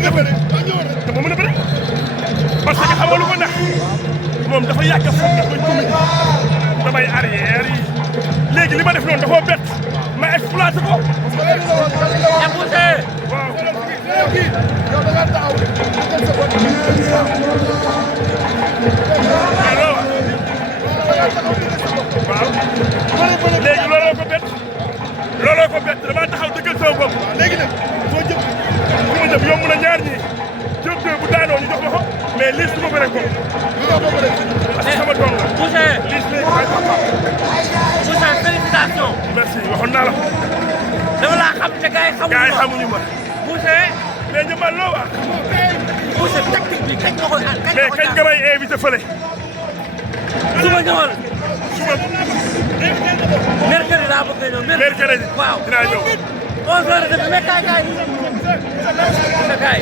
dama mën a bëri parce que xam nga lu ko ndax moom dafa yàgg a foog ne koy commune damay arrière yi léegi li ma def noonu dafa bett ma exploité ko. waaw. waaw léegi looloo ko bett damaa taxaw dëggal sama bopp léegi nag foo jëm fu ma jëm yomb na ñaar ñii Diop de bu daanoo ñu jox ma ko mais liis du ma bëre ko parce que sama doom la liis léegi may papa Boucher félicitations merci waxoon naa la ko dama laa xam te gars yi xamuñu ma Boucher mais ñu man loo wax Boucher tactique bi kañ nga ko mais kañ nga may invité fële suba ñëwal suba mercredi laa bëgg a ñëw mercredi waaw dinaa ñëw 11h mais kaay